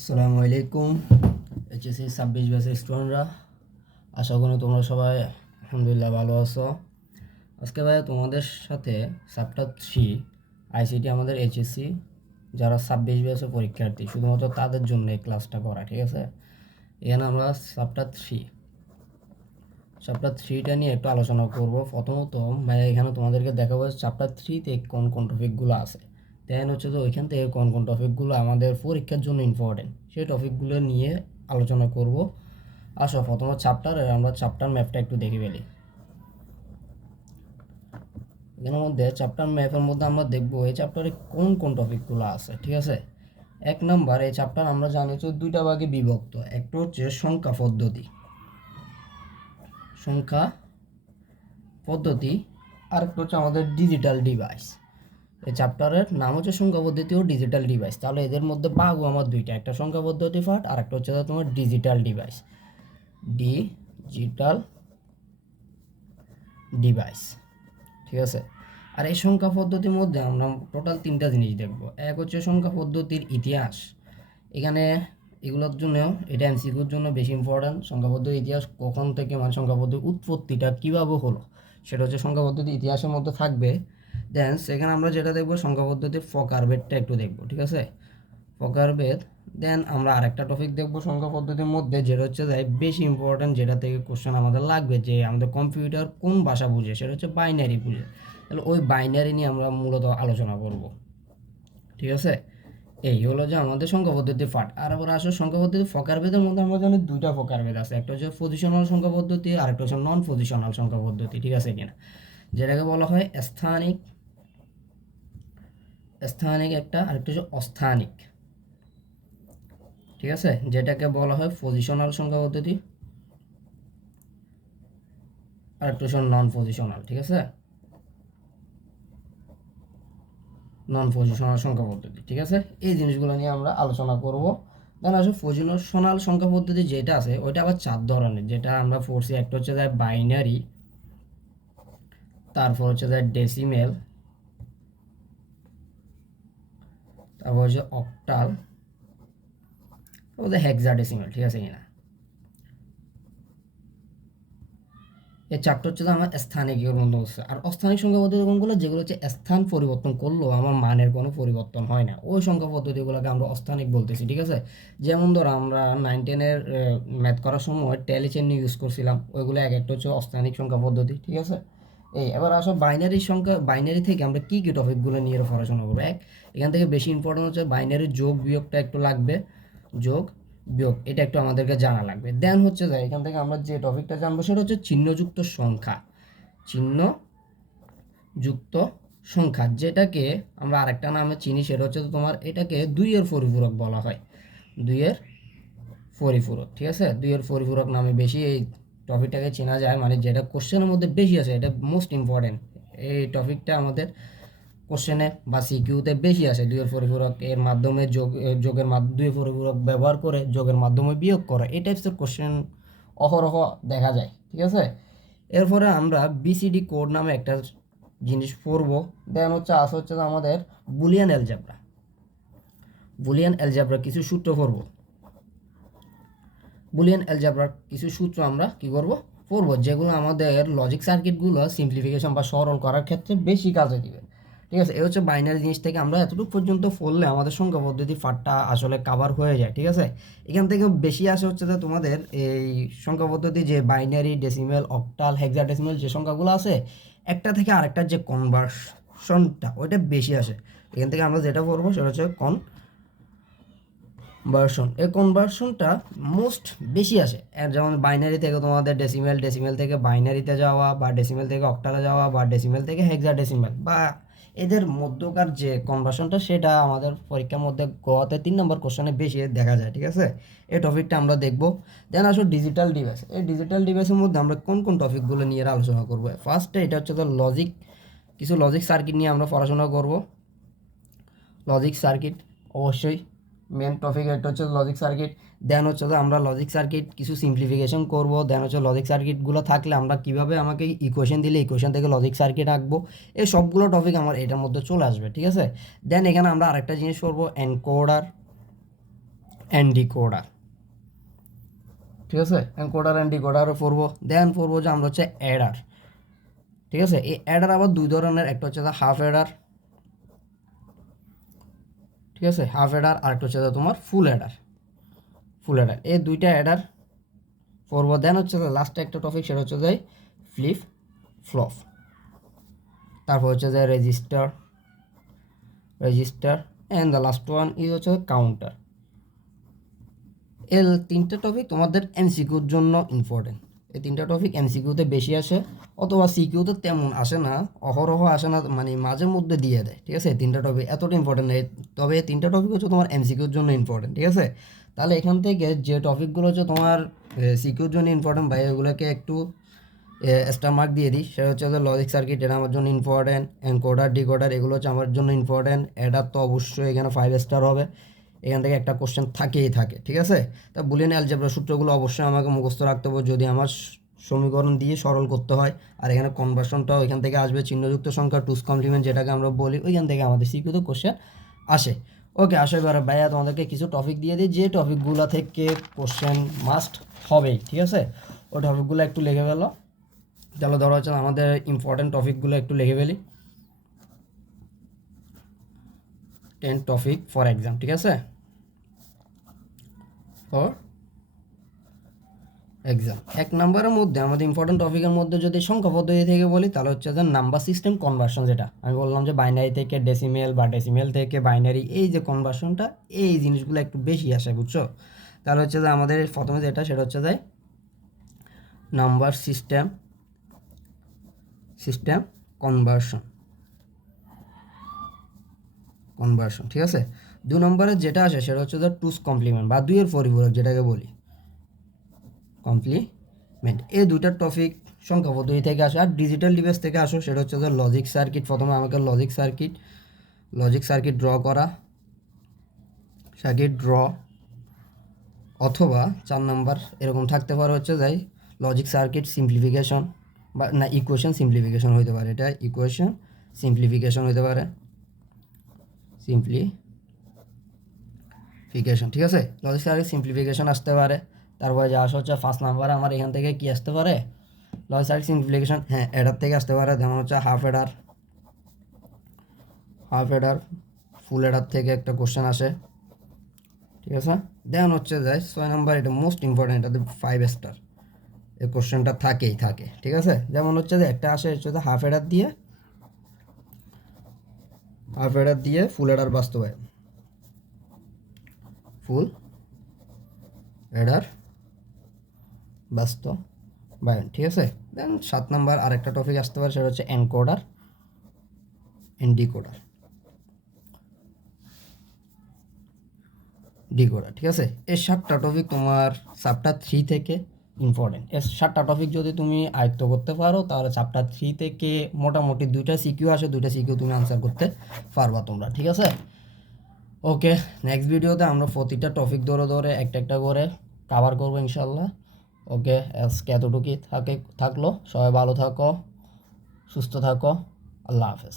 আসসালামু আলাইকুম। এইচএসসি 26 ব্যাচের স্টুডেন্টরা, আশা করি তোমরা সবাই আলহামদুলিল্লাহ ভালো আছো। আজকে ভাই তোমাদের সাথে চ্যাপ্টার 3 আইসিটি আমাদের এইচএসসি যারা 26 ব্যাচের পরীক্ষার্থী শুধুমাত্র তাদের জন্য এই ক্লাসটা করা, ঠিক আছে? এখানে আমরা চ্যাপ্টার 3টা নিয়ে একটু আলোচনা করব। প্রথমত ভাই এখানে তোমাদেরকে দেখাবো চ্যাপ্টার 3তে কোন কোন টপিকগুলো আছে, দেন হচ্ছে তো ওইখান থেকে কোন কোন টপিকগুলো আমাদের পরীক্ষার জন্য ইম্পর্টেন্ট সেই টপিকগুলো নিয়ে আলোচনা করব। আসো প্রথমত আমরা চ্যাপ্টার ম্যাপটা একটু দেখে ফেলি। এখানের মধ্যে চ্যাপ্টার ম্যাপের মধ্যে আমরা দেখবো এই চ্যাপ্টারে কোন কোন টপিকগুলো আছে, ঠিক আছে? এক নাম্বার, এই চ্যাপ্টার আমরা জানি তো দুইটা ভাগে বিভক্ত। একটা হচ্ছে সংখ্যা পদ্ধতি আর একটা হচ্ছে আমাদের ডিজিটাল ডিভাইস। এই চ্যাপ্টারের নাম হচ্ছে সংখ্যা পদ্ধতি ও ডিজিটাল ডিভাইস। তাহলে এদের মধ্যে ভাগও আমার দুইটা, একটা সংখ্যা পদ্ধতি পার্ট আর একটা হচ্ছে তোমার ডিজিটাল ডিভাইস, ঠিক আছে? আর এই সংখ্যা পদ্ধতির মধ্যে আমরা টোটাল তিনটা জিনিস দেখব। এক হচ্ছে সংখ্যা পদ্ধতির ইতিহাস। এখানে এগুলোর জন্য এটা এমসিকিউর জন্য বেশি ইম্পর্ট্যান্ট। সংখ্যা পদ্ধতির ইতিহাস কখন থেকে, মানে সংখ্যা পদ্ধতির উৎপত্তিটা কীভাবে হলো সেটা হচ্ছে সংখ্যা পদ্ধতির ইতিহাসের মধ্যে থাকবে। দেন সেখানে আমরা যেটা দেখবো সংখ্যা পদ্ধতির প্রকারভেদটা একটু দেখবো, ঠিক আছে? প্রকারভেদ। দেন আমরা আরেকটা টপিক দেখবো সংখ্যা পদ্ধতির মধ্যে, যেটা হচ্ছে বেশি ইম্পর্ট্যান্ট, যেটা থেকে কোশ্চেন আমাদের লাগবে, যে আমাদের কম্পিউটার কোন ভাষা বুঝে, সেটা হচ্ছে বাইনারি বুঝে। তাহলে ওই বাইনারি নিয়ে আমরা মূলত আলোচনা করব, ঠিক আছে? এই হলো যে আমাদের সংখ্যা পদ্ধতির পার্ট। আর আবার আসলে সংখ্যা পদ্ধতির প্রকারভেদের মধ্যে আমরা জানি দুইটা প্রকারভেদ আছে, একটা হচ্ছে পজিশনাল সংখ্যা পদ্ধতি আর একটা হচ্ছে নন পজিশনাল সংখ্যা পদ্ধতি, ঠিক আছে কিনা? যেটাকে বলা হয় স্থানিক একটা, আরেকটা হচ্ছে অস্থানিক, ঠিক আছে? যেটাকে বলা হয় পজিশনাল সংখ্যা পদ্ধতি আর একটা হচ্ছে নন পজিশনাল, ঠিক আছে? নন পজিশনাল সংখ্যা পদ্ধতি, ঠিক আছে? এই জিনিসগুলো নিয়ে আমরা আলোচনা করব। দেন আসলে পজিশনাল সংখ্যা পদ্ধতি যেটা আছে ওইটা আবার 4 ধরনের, যেটা আমরা পড়ছি। একটা হচ্ছে বাইনারি, তারপর হচ্ছে ডেসিমেল, তারপর হচ্ছে অক্টাল, তারপর হেক্সাডেসিমেল, ঠিক আছে কিনা? এই চারটা হচ্ছে আমার স্থানিক মধ্যে হচ্ছে। আর অস্থানিক সংখ্যা পদ্ধতি কোনগুলো, যেগুলো হচ্ছে স্থান পরিবর্তন করলেও আমার মানের কোনো পরিবর্তন হয় না, ওই সংখ্যা পদ্ধতিগুলোকে আমরা অস্থানিক বলতেছি, ঠিক আছে? যেমন ধরো আমরা 9-10-এর ম্যাথ করার সময় ট্যালি চেন ইউজ করছিলাম, ওইগুলো এক একটা হচ্ছে অস্থানিক সংখ্যা পদ্ধতি, ঠিক আছে? এবার আসো বাইনারি থেকে আমরা কী কী টপিকগুলো নিয়ে পড়াশোনা করবো। এখান থেকে বেশি ইম্পর্টেন্ট হচ্ছে বাইনারি যোগ বিয়োগটা একটু লাগবে, যোগ বিয়োগ এটা একটু আমাদেরকে জানা লাগবে। দেন হচ্ছে এখান থেকে আমরা যে টপিকটা জানবো সেটা হচ্ছে চিহ্নযুক্ত সংখ্যা, যেটাকে আমরা আরেকটা নামে চিনি, সেটা হচ্ছে তোমার এটাকে দুইয়ের পরিপূরক বলা হয়। দুইয়ের পরিপূরক, ঠিক আছে? দুইয়ের পরিপূরক নামে বেশি এই টপিকটাকে চেনা যায়, মানে যেটা কোশ্চেনের মধ্যে বেশি আছে, এটা মোস্ট ইম্পর্টেন্ট। এই টপিকটা আমাদের কোশ্চেনে বা সিকিউতে বেশি আসে। দুইয়ের পরিপূরক এর মাধ্যমে যোগের মাধ্যমে, দুইয়ের পরিপূরক ব্যবহার করে যোগের মাধ্যমে বিয়োগ করা, এই টাইপসের কোশ্চেন অহরহ দেখা যায়, ঠিক আছে? এরপরে আমরা বিসিডি কোড নামে একটা জিনিস পড়বো। দেন হচ্ছে আমাদের বুলিয়ান অ্যালজেব্রা কিছু সূত্র পড়বো। বুলিয়ান অ্যালজেব্রার কিছু সূত্র আমরা কি করব, পড়বো, যেগুলো আমাদের লজিক সার্কিটগুলো সিম্পলিফিকেশন বা সরল করার ক্ষেত্রে বেশি কাজে দিবে, ঠিক আছে? এই হচ্ছে বাইনারি জিনিস থেকে আমরা এতটুকু পর্যন্ত পড়লে আমাদের সংখ্যা পদ্ধতি পার্টটা আসলে কাভার হয়ে যায়, ঠিক আছে? এখান থেকে বেশি আসে হচ্ছে যে তোমাদের এই সংখ্যা পদ্ধতি, যে বাইনারি, ডেসিমেল, অক্টাল, হেক্সাডেসিমেল যে সংখ্যাগুলো আছে, একটা থেকে আরেকটার যে কনভার্সনটা ওইটা বেশি আসে। এখান থেকে আমরা যেটা পড়বো সেটা হচ্ছে এই কনভার্সনটা মোস্ট বেশি আসে। যেমন বাইনারি থেকে তোমাদের ডেসিমেল থেকে বাইনারিতে যাওয়া, বা ডেসিমেল থেকে অক্টালে যাওয়া, বা ডেসিমেল থেকে হেক্সাডেসিমেল, বা এদের মধ্যকার যে কনভার্সনটা সেটা আমাদের পরীক্ষার মধ্যে গতে 3 নম্বর কোশ্চেনে বেশি দেখা যায়, ঠিক আছে? এই টপিকটা আমরা দেখবো। দেন আসো ডিজিটাল ডিভাইস। এই ডিজিটাল ডিভাইসের মধ্যে আমরা কোন কোন টপিকগুলো নিয়ে আলোচনা করবো। ফার্স্টে এটা হচ্ছে তো কিছু লজিক সার্কিট নিয়ে আমরা পড়াশোনা করব। লজিক সার্কিট অবশ্যই মেন টপিক, একটা হচ্ছে লজিক সার্কিট। দেন হচ্ছে আমরা লজিক সার্কিট কিছু সিম্পলিফিকেশন করব। দেন হচ্ছে লজিক সার্কিটগুলো থাকলে আমরা কিভাবে, আমাকে ইকুয়েশন দিলে ইকুয়েশন থেকে লজিক সার্কিট আঁকবো, এই সবগুলো টপিক আমার এটার মধ্যে চলে আসবে, ঠিক আছে? দেন এখানে আমরা আরেকটা জিনিস করবো, অ্যান্ড ডিকোডার, ঠিক আছে, এনকোডার অ্যান্ড ডিকোডারও পড়বো। দেন পড়বো যে আমরা হচ্ছে অ্যাডার, ঠিক আছে। এই অ্যাডার আবার দুই ধরনের, একটা হচ্ছে হাফ অ্যাডার, ঠিক আছে, হাফ অ্যাডার, আর একটা হচ্ছে তোমার ফুল অ্যাডার। ফুল অ্যাডার এই দুইটা অ্যাডার পড়বো। দেন হচ্ছে লাস্টে একটা টপিক, সেটা হচ্ছে যে ফ্লিপ ফ্লপ, তারপর হচ্ছে যে register and the last one is হচ্ছে কাউন্টার। এই তিনটে টপিক তোমাদের এমসিকিউর জন্য ইম্পর্টেন্ট। এই তিনটা টপিক এমসিকিউতে বেশি আসে, অথবা সিকিউতে তেমন আসে না, অহরহ আসে না, মানে মাঝে মধ্যে দিয়ে দেয়, ঠিক আছে। এই তিনটা টপিক এতটা ইম্পর্টেন্ট নেই, তবে এই তিনটা টপিক হচ্ছে তোমার এমসিকিউর জন্য ইম্পর্টেন্ট, ঠিক আছে। তাহলে এখান থেকে যে টপিকগুলো হচ্ছে তোমার সিকিউর জন্য ইম্পর্টেন্ট, ভাই এগুলোকে একটু স্টার মার্ক দিয়ে দিই। সেটা হচ্ছে লজিক সার্কিট, এটা আমার জন্য ইম্পর্টেন্ট। এনকোডার ডিকোডার এগুলো হচ্ছে আমার জন্য ইম্পর্টেন্ট। অ্যাডার তো অবশ্যই এখানে 5 স্টার হবে, এখান থেকে একটা কোশ্চেন থাকেই থাকে, ঠিক আছে। তা বুলিয়ান অ্যালজেব্রা সূত্রগুলো অবশ্যই আমাকে মুখস্থ রাখতে হবে যদি আমার সমীকরণ দিয়ে সরল করতে হয়। আর এখানে কনভার্সনটাও এখান থেকে আসবে, চিহ্নযুক্ত সংখ্যা টুস কমপ্লিমেন্ট যেটাকে আমরা বলি, ওইখান থেকে আমাদের সিকিউতে কোশ্চেন আসে। ওকে, আশা করি ভাইয়া তোমাদেরকে কিছু টপিক দিয়ে দিই, যে টপিকগুলো থেকে কোশ্চেন মাস্ট হবেই, ঠিক আছে। ওই টপিকগুলো একটু লিখে ফেলো। তাহলে ধরো হচ্ছে আমাদের ইম্পর্টেন্ট টপিকগুলো একটু লিখে ফেলি। 10 টপিক ফর এক্সাম, ঠিক আছে, ফর এক্সাম। 1 নম্বরের মধ্যে আমাদের ইম্পর্টেন্ট টপিকের মধ্যে যদি সংখ্যা পদ্ধতি থেকে বলি, তাহলে হচ্ছে যে নাম্বার সিস্টেম কনভার্সন, যেটা আমি বললাম যে বাইনারি থেকে ডেসিমেল বা ডেসিমেল থেকে বাইনারি, এই যে কনভার্সনটা, এই জিনিসগুলো একটু বেশি আসে, বুঝছো। তাহলে হচ্ছে যে আমাদের প্রথমে যেটা, সেটা হচ্ছে যে নাম্বার সিস্টেম কনভার্সন, ঠিক আছে। 2 নম্বরে যেটা আসে সেটা হচ্ছে যে টুস কমপ্লিমেন্ট বা দুইয়ের পরিপূরক যেটাকে বলি, কমপ্লিমেন্ট। এই দুইটা টপিক সংখ্যা পদ্ধতি থেকে আসে। আর ডিজিটাল ডিভাইস থেকে আসো, সেটা হচ্ছে যে লজিক সার্কিট। প্রথমে আমাকে লজিক সার্কিট ড্র করা, অথবা 4 নাম্বার এরকম থাকতে পারে হচ্ছে যাই লজিক সার্কিট সিম্পলিফিকেশন, বা না ইকুয়েশন সিম্পলিফিকেশন হইতে পারে, এটা ইকুয়েশন সিম্পলিফিকেশন হইতে পারে, সিম্পলিফিকেশন, ঠিক আছে। লজিক সার্কিট সিম্পলিফিকেশন আসতে পারে। তারপরে যে আসা হচ্ছে 5 নাম্বারে আমার এখান থেকে কি আসতে পারে, লজিক সার্কিট সিম্পলিফিকেশন, হ্যাঁ অ্যাডার থেকে আসতে পারে। যেমন হচ্ছে হাফ অ্যাডার, ফুল অ্যাডার থেকে একটা কোশ্চেন আসে, ঠিক আছে। দেন হচ্ছে যায় 6 নাম্বার, এটা মোস্ট ইম্পর্টেন্ট, এটাতে 5 স্টার, এই কোশ্চেনটা থাকেই থাকে, ঠিক আছে। যেমন হচ্ছে যে একটা আসে হচ্ছে হাফ অ্যাডার দিয়ে ফুল অ্যাডার বাস্তবায়ন, ফুল অ্যাডার বাস্তবায়ন, ঠিক আছে। দেন 7 নাম্বার আরেকটা টপিক আসতে পারে, সেটা হচ্ছে এনকোডার এন্ড ডিকোডার, ঠিক আছে। এই 7টা টপিক তোমার চ্যাপ্টার 3 থেকে ইম্পর্টেন্ট। এই 7টা টপিক যদি তুমি আয়ত্ত করতে পারো, তাহলে চ্যাপ্টার 3 থেকে মোটামুটি 2টা সিকিউ আসে, 2টা সিকিউ তুমি আনসার করতে পারবা তোমরা, ঠিক আছে। ওকে, নেক্সট ভিডিওতে আমরা প্রতিটা টপিক ধরে একটা একটা করে কভার করবো ইনশাল্লাহ। ওকে, আজকে এতটুকুই থাকলো। সবাই ভালো থাকো, সুস্থ থাকো, আল্লাহ হাফেজ।